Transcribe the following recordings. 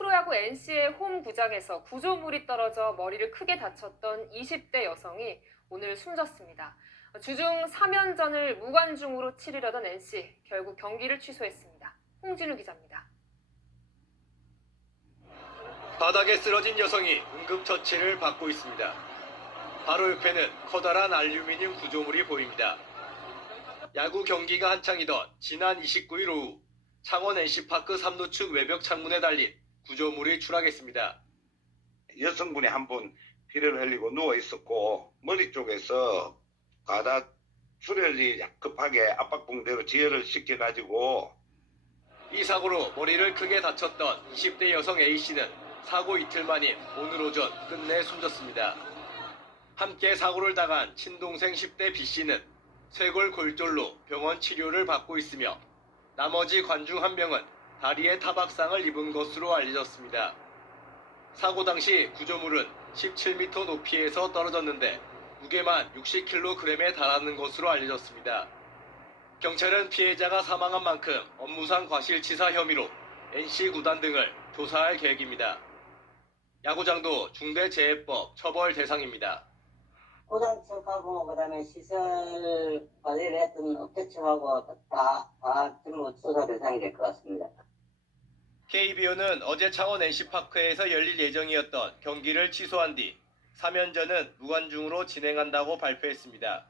프로야구 NC의 홈구장에서 구조물이 떨어져 머리를 크게 다쳤던 20대 여성이 오늘 숨졌습니다. 주중 3연전을 무관중으로 치르려던 NC, 결국 경기를 취소했습니다. 홍진우 기자입니다. 바닥에 쓰러진 여성이 응급처치를 받고 있습니다. 바로 옆에는 커다란 알루미늄 구조물이 보입니다. 야구 경기가 한창이던 지난 29일 오후 창원 NC파크 3루측 외벽 창문에 달린 구조물이 추락했습니다. 여성분이 한 분 피를 흘리고 누워 있었고 머리 쪽에서 과다 출혈이 급하게 압박붕대로 지혈을 시켜가지고 이 사고로 머리를 크게 다쳤던 20대 여성 A씨는 사고 이틀 만인 오늘 오전 끝내 숨졌습니다. 함께 사고를 당한 친동생 10대 B씨는 쇄골 골절로 병원 치료를 받고 있으며 나머지 관중 한 명은 다리에 타박상을 입은 것으로 알려졌습니다. 사고 당시 구조물은 17m 높이에서 떨어졌는데 무게만 60kg에 달하는 것으로 알려졌습니다. 경찰은 피해자가 사망한 만큼 업무상 과실치사 혐의로 NC 구단 등을 조사할 계획입니다. 야구장도 중대재해법 처벌 대상입니다. 구단 측하고 그다음에 시설 관리를 했던 업체 측하고 다 전부 수사 대상이 될 것 같습니다. KBO는 어제 창원 NC파크에서 열릴 예정이었던 경기를 취소한 뒤 3연전은 무관중으로 진행한다고 발표했습니다.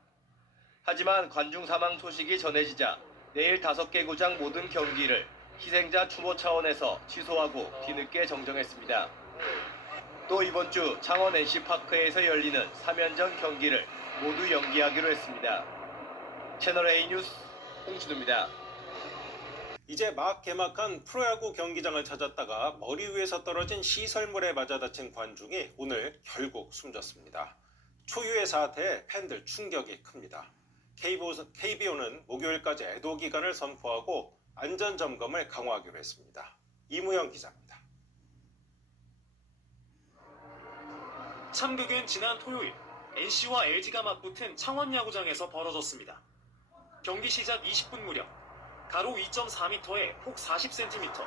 하지만 관중 사망 소식이 전해지자 내일 5개 구장 모든 경기를 희생자 추모 차원에서 취소하고 뒤늦게 정정했습니다. 또 이번 주 창원 NC파크에서 열리는 3연전 경기를 모두 연기하기로 했습니다. 채널A 뉴스 홍진우입니다. 이제 막 개막한 프로야구 경기장을 찾았다가 머리 위에서 떨어진 시설물에 맞아 다친 관중이 오늘 결국 숨졌습니다. 초유의 사태에 팬들 충격이 큽니다. KBO는 목요일까지 애도 기간을 선포하고 안전점검을 강화하기로 했습니다. 이무영 기자입니다. 참극은 지난 토요일 NC와 LG가 맞붙은 창원 야구장에서 벌어졌습니다. 경기 시작 20분 무렵 가로 2.4m에 폭 40cm,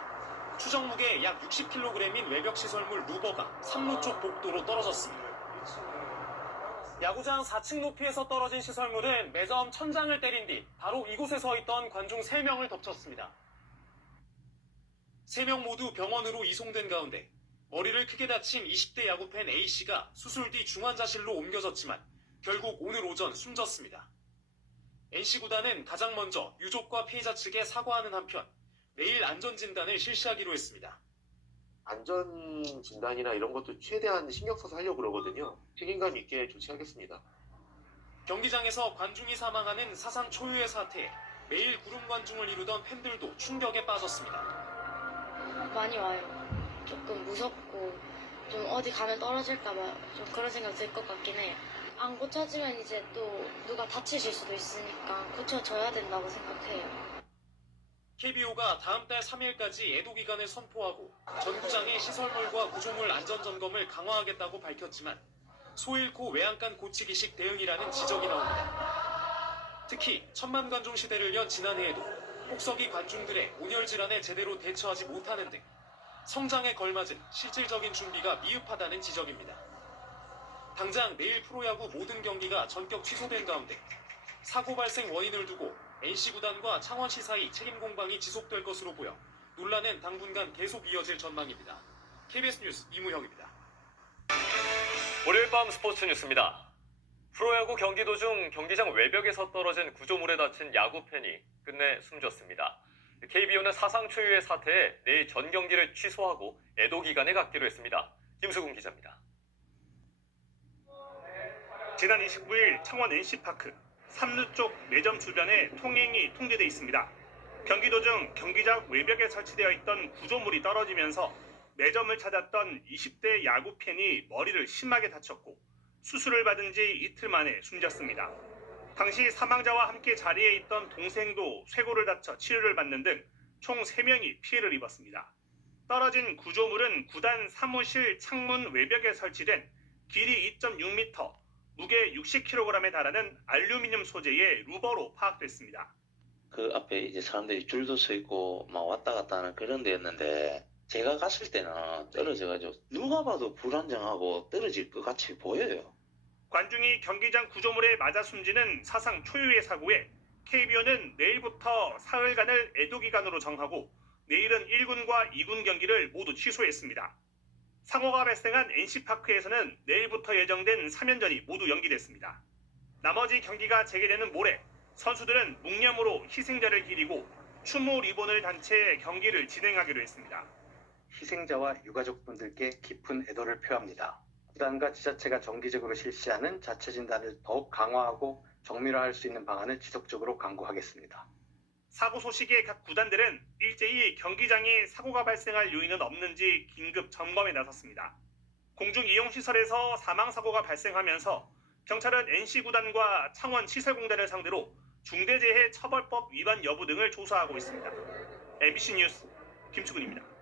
추정 무게 약 60kg인 외벽 시설물 루버가 3루 쪽 복도로 떨어졌습니다. 야구장 4층 높이에서 떨어진 시설물은 매점 천장을 때린 뒤 바로 이곳에 서 있던 관중 3명을 덮쳤습니다. 3명 모두 병원으로 이송된 가운데 머리를 크게 다친 20대 야구팬 A씨가 수술 뒤 중환자실로 옮겨졌지만 결국 오늘 오전 숨졌습니다. NC구단은 가장 먼저 유족과 피해자 측에 사과하는 한편 내일 안전진단을 실시하기로 했습니다. 안전진단이나 이런 것도 최대한 신경 써서 하려고 그러거든요. 책임감 있게 조치하겠습니다. 경기장에서 관중이 사망하는 사상 초유의 사태에 매일 구름 관중을 이루던 팬들도 충격에 빠졌습니다. 많이 와요. 조금 무섭고 좀 어디 가면 떨어질까봐 좀 그런 생각 들 것 같긴 해요. 안 고쳐지면 이제 또 누가 다치실 수도 있으니까 고쳐져야 된다고 생각해요. KBO가 다음 달 3일까지 애도 기간을 선포하고 전구장의 시설물과 구조물 안전점검을 강화하겠다고 밝혔지만 소 잃고 외양간 고치기식 대응이라는 지적이 나옵니다. 특히 천만 관중 시대를 연 지난해에도 폭석이 관중들의 온열 질환에 제대로 대처하지 못하는 등 성장에 걸맞은 실질적인 준비가 미흡하다는 지적입니다. 당장 내일 프로야구 모든 경기가 전격 취소된 가운데 사고 발생 원인을 두고 NC구단과 창원시 사이 책임 공방이 지속될 것으로 보여 논란은 당분간 계속 이어질 전망입니다. KBS 뉴스 이무형입니다. 월요일 밤 스포츠 뉴스입니다. 프로야구 경기 도중 경기장 외벽에서 떨어진 구조물에 다친 야구팬이 끝내 숨졌습니다. KBO는 사상 초유의 사태에 내일 전 경기를 취소하고 애도 기간을 갖기로 했습니다. 김수근 기자입니다. 지난 29일 창원 NC파크 3루 쪽 매점 주변에 통행이 통제돼 있습니다. 경기 도중 경기장 외벽에 설치되어 있던 구조물이 떨어지면서 매점을 찾았던 20대 야구 팬이 머리를 심하게 다쳤고 수술을 받은 지 이틀 만에 숨졌습니다. 당시 사망자와 함께 자리에 있던 동생도 쇄골을 다쳐 치료를 받는 등 총 3명이 피해를 입었습니다. 떨어진 구조물은 구단 사무실 창문 외벽에 설치된 길이 2.6m, 무게 60kg에 달하는 알루미늄 소재의 루버로 파악됐습니다. 그 앞에 이제 사람들이 줄도 서 있고 막 왔다 갔다 하는 그런 데였는데 제가 갔을 때는 떨어져가지고 누가 봐도 불안정하고 떨어질 것 같이 보여요. 관중이 경기장 구조물에 맞아 숨지는 사상 초유의 사고에 KBO는 내일부터 사흘간을 애도기간으로 정하고 내일은 1군과 2군 경기를 모두 취소했습니다. 사고가 발생한 NC파크에서는 내일부터 예정된 3연전이 모두 연기됐습니다. 나머지 경기가 재개되는 모레 선수들은 묵념으로 희생자를 기리고 추모 리본을 단 채 경기를 진행하기로 했습니다. 희생자와 유가족분들께 깊은 애도를 표합니다. 구단과 지자체가 정기적으로 실시하는 자체 진단을 더욱 강화하고 정밀화할 수 있는 방안을 지속적으로 강구하겠습니다. 사고 소식에 각 구단들은 일제히 경기장에 사고가 발생할 요인은 없는지 긴급 점검에 나섰습니다. 공중이용시설에서 사망사고가 발생하면서 경찰은 NC구단과 창원시설공단을 상대로 중대재해처벌법 위반 여부 등을 조사하고 있습니다. MBC 뉴스 김충근입니다.